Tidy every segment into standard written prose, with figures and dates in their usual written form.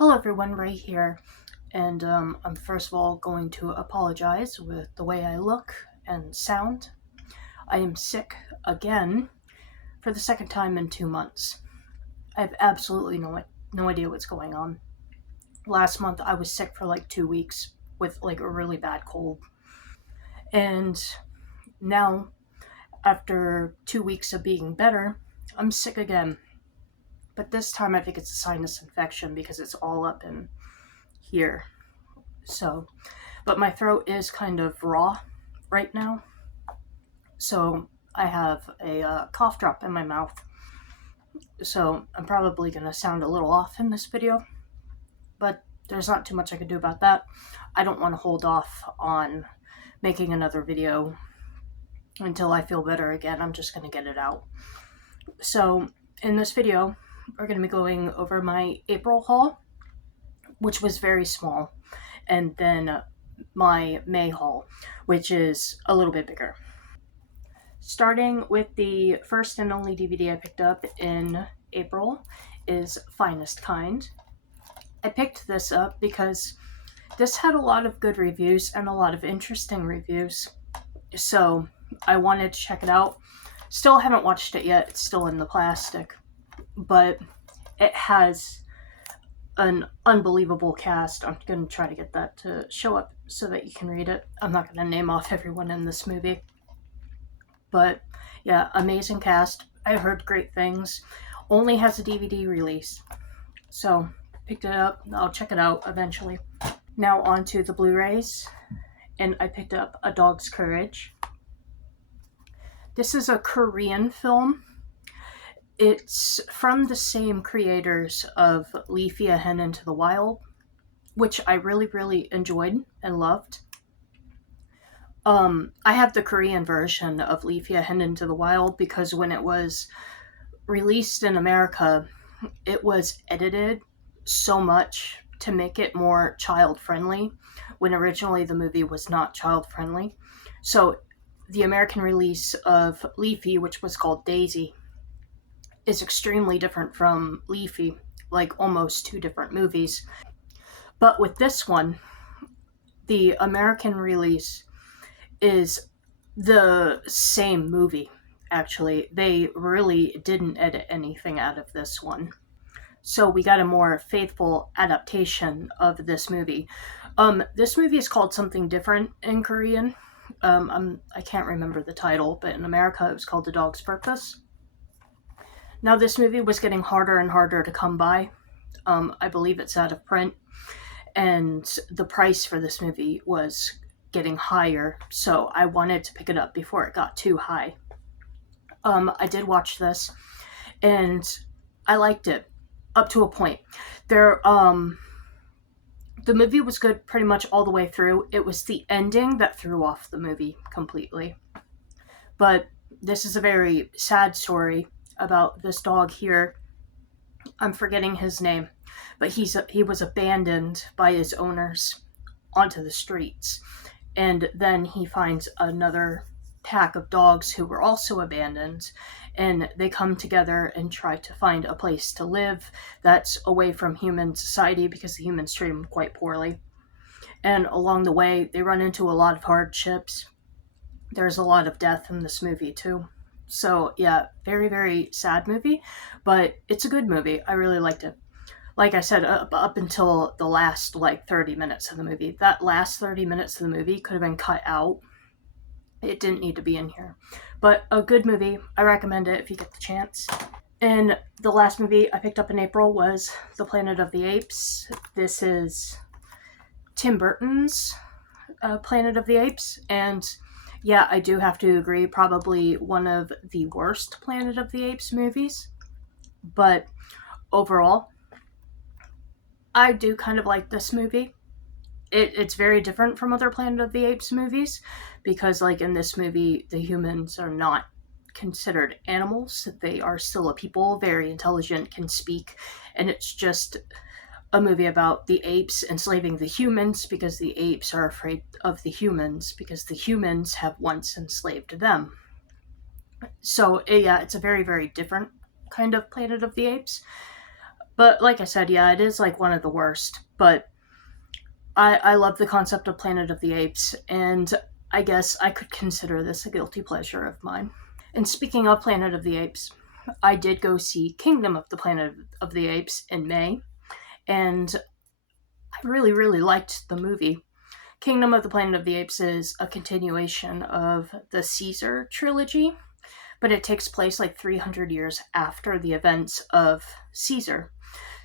Hello everyone, Ray here, and I'm first of all going to apologize with the way I look and sound. I am sick again for the second time in 2 months. I have absolutely no idea what's going on. Last month I was sick for like 2 weeks with like a really bad cold, and now after 2 weeks of being better, I'm sick again. But this time I think it's a sinus infection because it's all up in here. So but my throat is kind of raw right now, so I have a cough drop in my mouth. So I'm probably going to sound a little off in this video, but there's not too much I can do about that. I don't want to hold off on making another video until I feel better again. I'm just going to get it out. So in this video, we're going to be going over my April haul, which was very small, and then my May haul, which is a little bit bigger. Starting with the first and only DVD I picked up in April is Finest Kind. I picked this up because this had a lot of good reviews and a lot of interesting reviews, so I wanted to check it out. Still haven't watched it yet, it's still in the plastic, but it has an unbelievable cast. I'm going to try to get that to show up so that you can read it. I'm not going to name off everyone in this movie. But yeah, amazing cast. I heard great things. Only has a DVD release. So picked it up. I'll check it out eventually. Now on to the Blu-rays. And I picked up A Dog's Courage. This is a Korean film. It's from the same creators of Leafy A Hen Into the Wild, which I really enjoyed and loved. I have the Korean version of Leafy A Hen Into the Wild because when it was released in America, it was edited so much to make it more child-friendly, when originally the movie was not child-friendly. So the American release of Leafy, which was called Daisy, is extremely different from Leafy, like almost two different movies. But with this one, the American release is the same movie, actually. They really didn't edit anything out of this one. So we got a more faithful adaptation of this movie. This movie is called something different in Korean. I can't remember the title, but in America it was called The Dog's Purpose. Now this movie was getting harder and harder to come by. I believe it's out of print, and the price for this movie was getting higher, so I wanted to pick it up before it got too high. I did watch this, and I liked it up to a point. The movie was good pretty much all the way through. It was the ending that threw off the movie completely. But this is a very sad story about this dog here. I'm forgetting his name, but he was abandoned by his owners onto the streets, and then he finds another pack of dogs who were also abandoned, and they come together and try to find a place to live that's away from human society because the humans treat them quite poorly. And along the way, they run into a lot of hardships. There's a lot of death in this movie too. So yeah, very sad movie, but it's a good movie. I really liked it. Like I said, up until the last 30 minutes of the movie. That last 30 minutes of the movie could have been cut out. It didn't need to be in here. But a good movie. I recommend it if you get the chance. And the last movie I picked up in April was The Planet of the Apes. This is Tim Burton's Planet of the Apes, and yeah, I do have to agree, probably one of the worst Planet of the Apes movies. But overall, I do kind of like this movie. It's very different from other Planet of the Apes movies because, like, in this movie, the humans are not considered animals. They are still a people, very intelligent, can speak, and it's just a movie about the apes enslaving the humans because the apes are afraid of the humans because the humans have once enslaved them. So yeah, it's a very different kind of Planet of the Apes. But like I said, yeah, it is like one of the worst. But I love the concept of Planet of the Apes, and I guess I could consider this a guilty pleasure of mine. And speaking of Planet of the Apes, I did go see Kingdom of the Planet of the Apes in May, and I really, really liked the movie. Kingdom of the Planet of the Apes is a continuation of the Caesar trilogy, but it takes place like 300 years after the events of Caesar.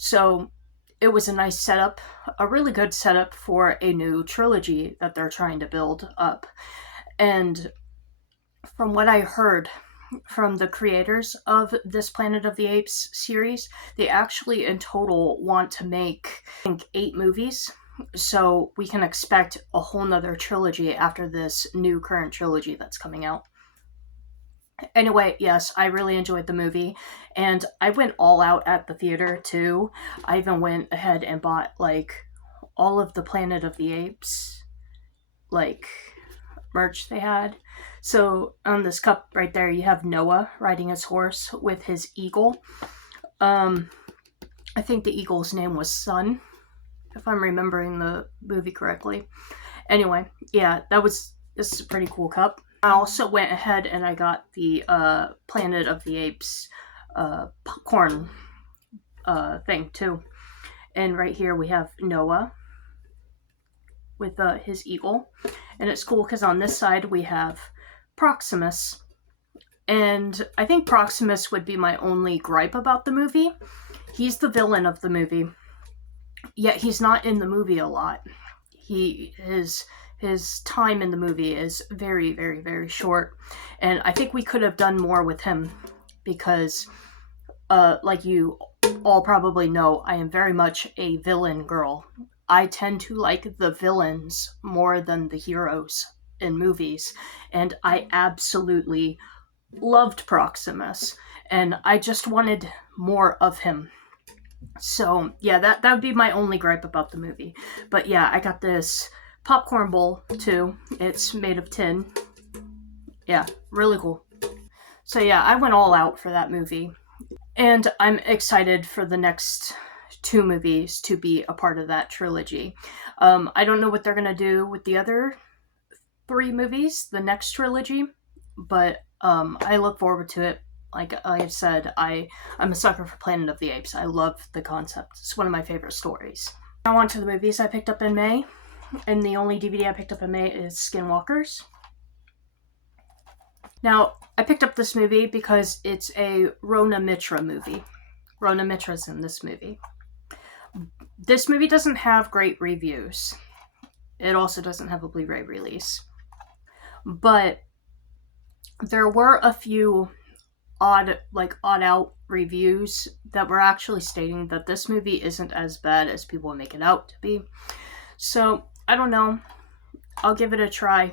So it was a nice setup, a really good setup for a new trilogy that they're trying to build up. And from what I heard from the creators of this Planet of the Apes series, they actually in total want to make, I think, 8 movies. So we can expect a whole nother trilogy after this new current trilogy that's coming out. Anyway, yes, I really enjoyed the movie, and I went all out at the theater too. I even went ahead and bought like all of the Planet of the Apes like merch they had. So on this cup right there, you have Noah riding his horse with his eagle. I think the eagle's name was Sun, if I'm remembering the movie correctly. Anyway, yeah, this is a pretty cool cup. I also went ahead and I got the Planet of the Apes popcorn thing too. And right here we have Noah with his eagle. And it's cool because on this side we have Proximus. And I think Proximus would be my only gripe about the movie. He's the villain of the movie, yet he's not in the movie a lot. His time in the movie is very, very, very short, and I think we could have done more with him because, like you all probably know, I am very much a villain girl. I tend to like the villains more than the heroes in movies, and I absolutely loved Proximus, and I just wanted more of him. So yeah, that would be my only gripe about the movie. But yeah, I got this popcorn bowl too. It's made of tin. Yeah, really cool. So yeah, I went all out for that movie. And I'm excited for the next 2 movies to be a part of that trilogy. I don't know what they're going to do with the other 3 movies, the next trilogy, but I look forward to it. Like I said, I'm a sucker for Planet of the Apes. I love the concept. It's one of my favorite stories. Now on to the movies I picked up in May. And the only DVD I picked up in May is Skinwalkers. Now, I picked up this movie because it's a Rona Mitra movie. Rona Mitra's in this movie. This movie doesn't have great reviews. It also doesn't have a Blu-ray release. But there were a few odd out reviews that were actually stating that this movie isn't as bad as people make it out to be. So, I don't know. I'll give it a try.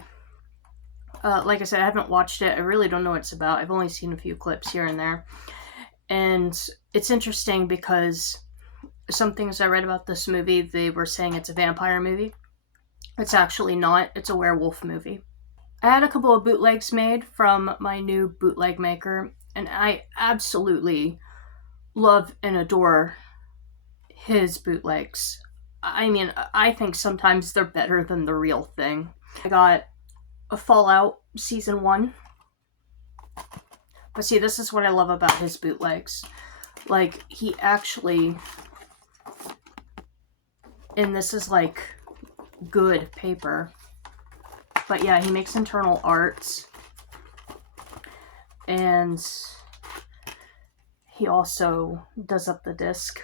Like I said, I haven't watched it. I really don't know what it's about. I've only seen a few clips here and there. And it's interesting because some things I read about this movie, they were saying it's a vampire movie. It's actually not. It's a werewolf movie. I had a couple of bootlegs made from my new bootleg maker, and I absolutely love and adore his bootlegs. I mean, I think sometimes they're better than the real thing. I got a Fallout Season 1. But see, this is what I love about his bootlegs. Like, he actually... And this is, like, good paper. But yeah, he makes internal arts. And he also does up the disc.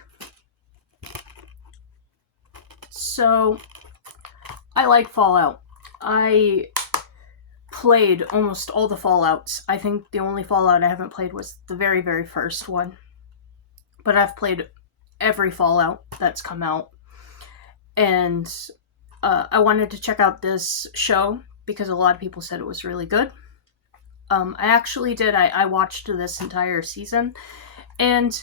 So, I like Fallout. I played almost all the Fallouts. I think the only Fallout I haven't played was the very, very first one. But I've played every Fallout that's come out. And I wanted to check out this show because a lot of people said it was really good. I actually did. I watched this entire season, and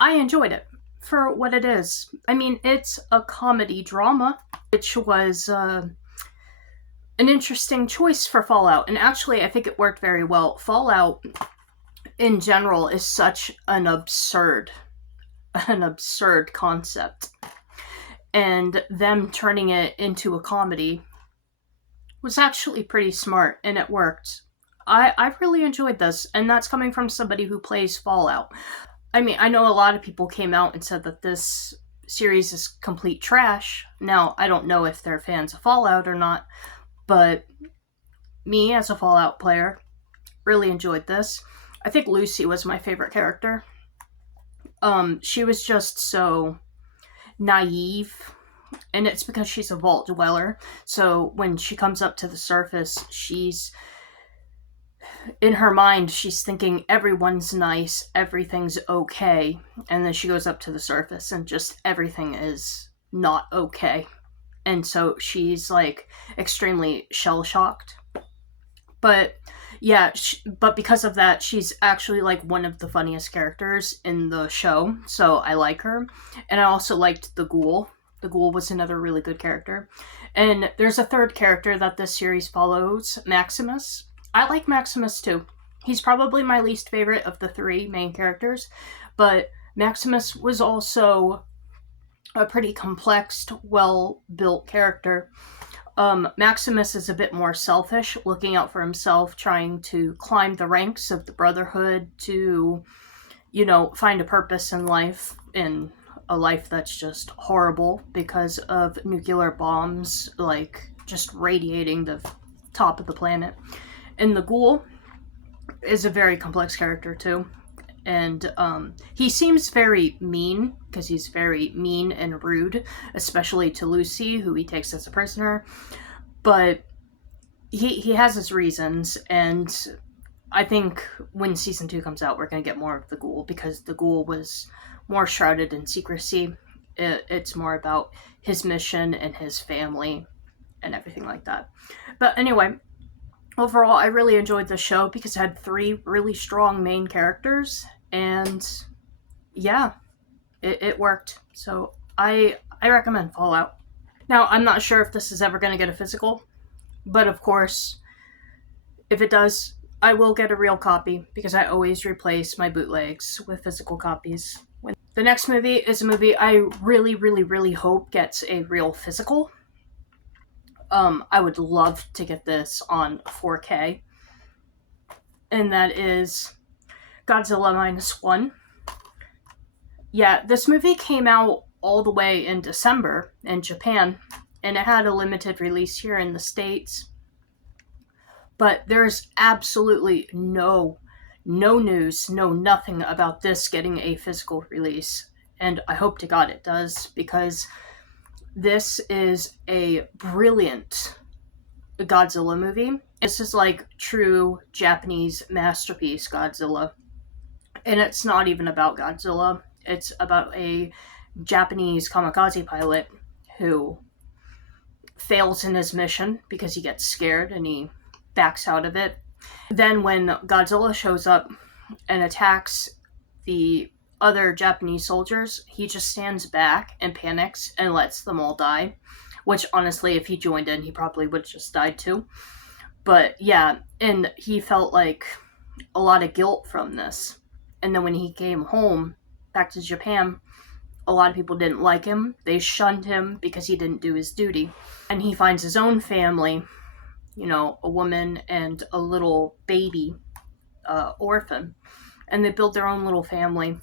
I enjoyed it for what it is. I mean, it's a comedy drama, which was an interesting choice for Fallout, and actually I think it worked very well. Fallout, in general, is such an absurd an absurd concept. And them turning it into a comedy was actually pretty smart, and it worked. I really enjoyed this, and that's coming from somebody who plays Fallout. I mean, I know a lot of people came out and said that this series is complete trash. Now, I don't know if they're fans of Fallout or not, but me as a Fallout player really enjoyed this. I think Lucy was my favorite character. She was just so naive, and it's because she's a vault dweller. So when she comes up to the surface, she's in her mind, she's thinking everyone's nice, everything's okay, and then she goes up to the surface and just everything is not okay. And so she's like extremely shell shocked. But yeah, but because of that, she's actually like one of the funniest characters in the show, so I like her. And I also liked the Ghoul. The Ghoul was another really good character. And there's a third character that this series follows, Maximus. I like Maximus too. He's probably my least favorite of the three main characters, but Maximus was also a pretty complex, well-built character. Maximus is a bit more selfish, looking out for himself, trying to climb the ranks of the Brotherhood to, find a purpose in life, in a life that's just horrible because of nuclear bombs, like, just radiating the top of the planet. And the Ghoul is a very complex character, too. And he seems very mean, because he's very mean and rude, especially to Lucy, who he takes as a prisoner. But he has his reasons, and I think when season 2 comes out, we're going to get more of the Ghoul, because the Ghoul was more shrouded in secrecy. It's more about his mission and his family and everything like that. But anyway, overall, I really enjoyed the show because it had 3 really strong main characters, and yeah, it worked. So I recommend Fallout. Now, I'm not sure if this is ever going to get a physical, but of course, if it does, I will get a real copy because I always replace my bootlegs with physical copies. The next movie is a movie I really, really, really hope gets a real physical. I would love to get this on 4K, and that is Godzilla Minus One. Yeah, this movie came out all the way in December in Japan, and it had a limited release here in the States. But there's absolutely no news, nothing about this getting a physical release. And I hope to God it does, because this is a brilliant Godzilla movie. This is like true Japanese masterpiece Godzilla. And it's not even about Godzilla. It's about a Japanese kamikaze pilot who fails in his mission because he gets scared and he backs out of it. Then when Godzilla shows up and attacks the other Japanese soldiers, he just stands back and panics and lets them all die. Which, honestly, if he joined in, he probably would have just died too. But yeah, and he felt like a lot of guilt from this. And then when he came home, back to Japan, a lot of people didn't like him. They shunned him because he didn't do his duty. And he finds his own family, a woman and a little baby orphan. And they build their own little family.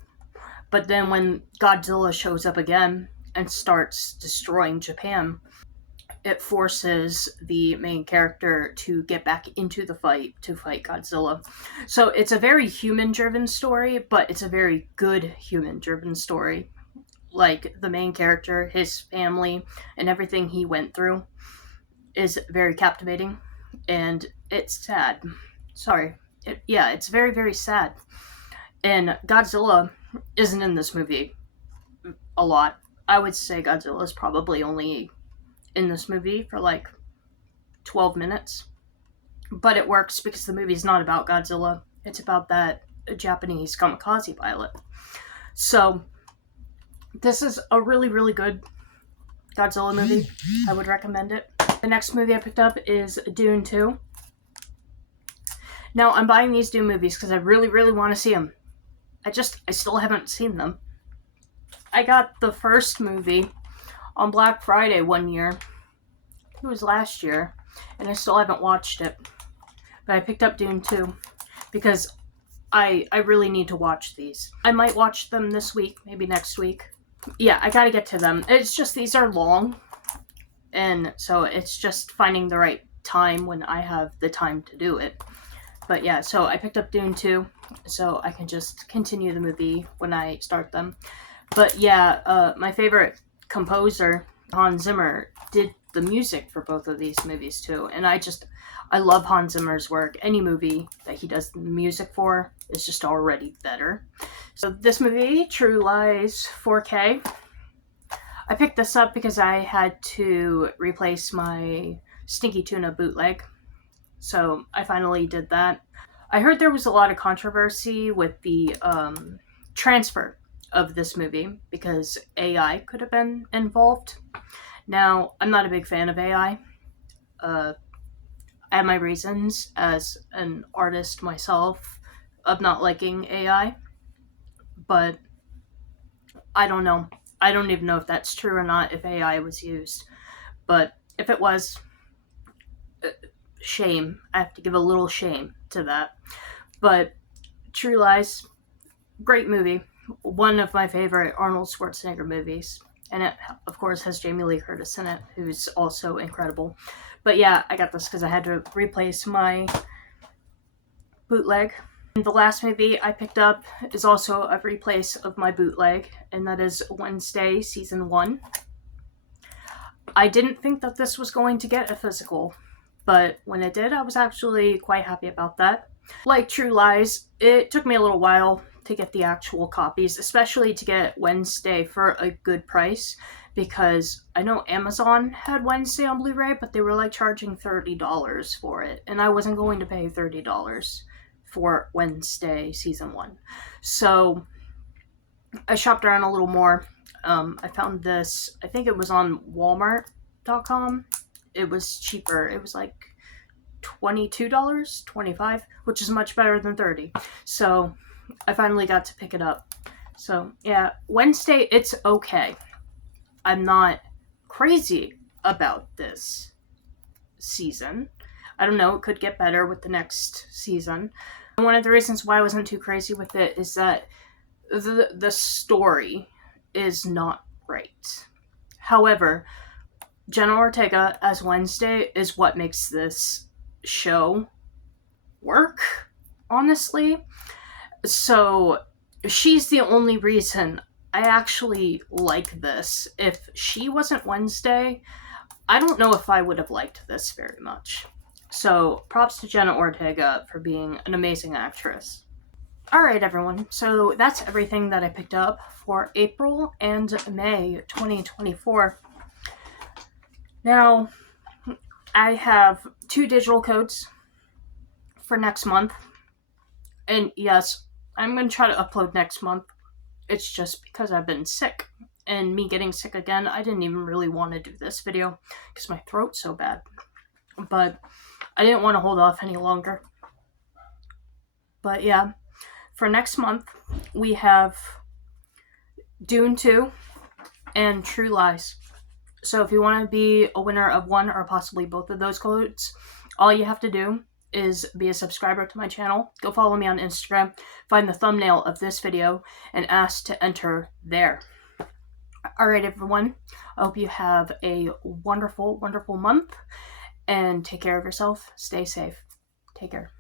But then when Godzilla shows up again and starts destroying Japan, it forces the main character to get back into the fight to fight Godzilla. So it's a very human-driven story, but it's a very good human-driven story. Like, the main character, his family, and everything he went through is very captivating. And it's sad. Sorry. It's very, very sad. And Godzilla isn't in this movie a lot. I would say Godzilla is probably only in this movie for like 12 minutes. But it works because the movie's not about Godzilla. It's about that Japanese kamikaze pilot. So this is a really, really good Godzilla movie. I would recommend it. The next movie I picked up is Dune 2. Now, I'm buying these Dune movies because I really, really want to see them. I still haven't seen them. I got the first movie on Black Friday one year. It was last year, and I still haven't watched it. But I picked up Dune 2 because I really need to watch these. I might watch them this week, maybe next week. Yeah, I gotta get to them. It's just these are long, and so it's just finding the right time when I have the time to do it. But yeah, so I picked up Dune 2, so I can just continue the movie when I start them. But yeah, my favorite composer, Hans Zimmer, did the music for both of these movies too. And I love Hans Zimmer's work. Any movie that he does the music for is just already better. So this movie, True Lies 4K, I picked this up because I had to replace my Stinky Tuna bootleg. So I finally did that. I heard there was a lot of controversy with the transfer of this movie because AI could have been involved. Now, I'm not a big fan of AI. I have my reasons as an artist myself of not liking AI, but I don't know. I don't even know if that's true or not, if AI was used. But if it was, shame. I have to give a little shame to that. But True Lies, great movie. One of my favorite Arnold Schwarzenegger movies. And it, of course, has Jamie Lee Curtis in it, who's also incredible. But yeah, I got this because I had to replace my bootleg. And the last movie I picked up is also a replace of my bootleg, and that is Wednesday, Season 1. I didn't think that this was going to get a physical, but when it did, I was actually quite happy about that. Like True Lies, it took me a little while to get the actual copies, especially to get Wednesday for a good price, because I know Amazon had Wednesday on Blu-ray, but they were like charging $30 for it, and I wasn't going to pay $30 for Wednesday Season 1. So I shopped around a little more. I found this, I think it was on Walmart.com. It was cheaper. It was like $22, $25, which is much better than $30. So I finally got to pick it up. So yeah, Wednesday, it's okay. I'm not crazy about this season. I don't know, it could get better with the next season. And one of the reasons why I wasn't too crazy with it is that the story is not great. However, Jenna Ortega as Wednesday is what makes this show work, honestly. So she's the only reason I actually like this. If she wasn't Wednesday, I don't know if I would have liked this very much. So props to Jenna Ortega for being an amazing actress. Alright everyone, so that's everything that I picked up for April and May 2024. Now, I have 2 digital codes for next month. And yes, I'm going to try to upload next month. It's just because I've been sick. And me getting sick again, I didn't even really want to do this video because my throat's so bad. But I didn't want to hold off any longer. But yeah, for next month, we have Dune 2 and True Lies. So if you want to be a winner of one or possibly both of those codes, all you have to do is be a subscriber to my channel, go follow me on Instagram, find the thumbnail of this video, and ask to enter there. Alright everyone, I hope you have a wonderful, wonderful month, and take care of yourself, stay safe, take care.